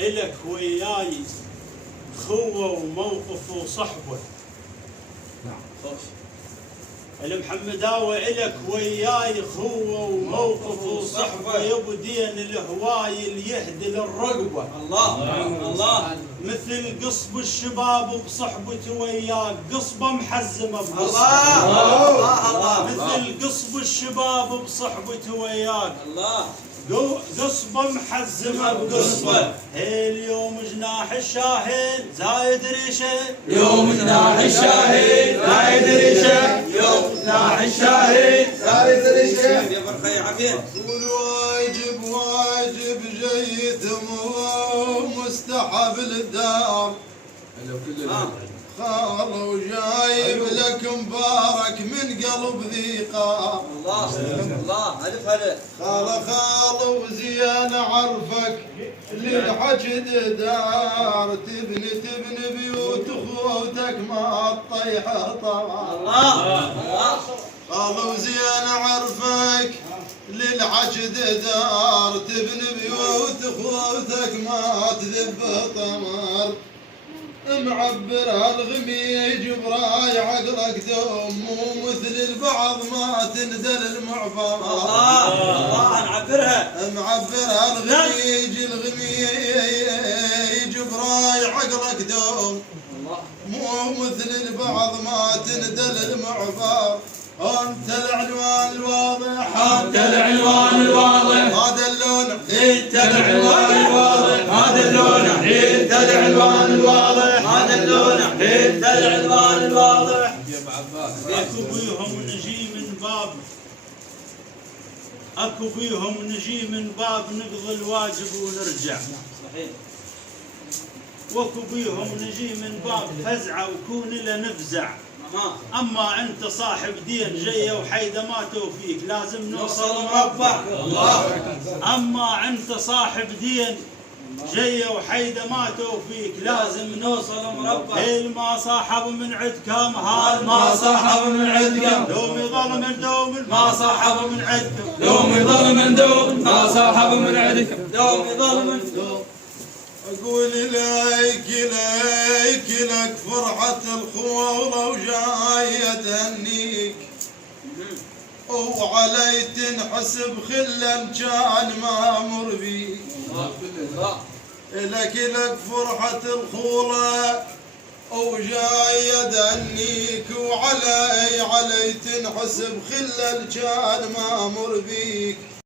إلك وياي خوة وموقف وصحبة. المحمداوي إلك وياي خوة وموقف وصحبة، يبدين الهواي اللي يهدي للرقبة. الله مثل قصب الشباب بصحبته وياك، قصبة محزمة بقصبة. الله مثل قصب الشباب بصحبته وياك، قصبة محزمة بقصبة. اليوم جناح الشاهين زايد ريشه، يوم جناح الشاهين زايد ريشه، يوم جناح الشاهين زايد ريشه. يا برخة يا عبيد. والواجب واجب جيتم ومستحب للدار، خال وجايب لك مبارك من قلب ذي قار. الله ألف هلا. خال وزين عرفك للحشد دار، تبني بيوت اخوتك ما تطيح طار. الله خال وزين عرفك للحشد دار، تبني بيوت اخوتك ما تذب طمر. معبر هالغميج براي عقلك دوم، ومثل البعض ما تندل المعبر. الله نعبرها. معبر هالغميج براي عقلك دوم، مو مثل البعض ما تندل المعبر. انت العنوان الواضح، انت العنوان الواضح، هذا اللون، انت العنوان الواضح، هذا اللون، انت العنوان الواضح، هذا اللون، انت العنوان الواضح. اكو بيهم نجي من باب، اكو بيهم نجي من باب نقضي الواجب ونرجع. صحيح. واكو بيهم نجي من باب فزعه وكون له نفزع. اما انت صاحب دين جايه وحيده ما توفيك، لازم نوصل مربع. اما انت صاحب دين جايه وحيده ما توفيك، لازم نوصل مربع. ما صاحب من عندكم، هذا ما صاحب من عندكم، دوم يظل من دوم، ما صاحب من عندكم، دوم يظل من دوم، ما صاحب من عندكم، دوم يظل من دوم. اقول لك فرحة الخوة ولو جاية تهنيك، وعلي تنحسب خلا كان مامر بيك. لك فرحة الخولة وجاية تهنيك، وعلي تنحسب خلا كان مامر بيك.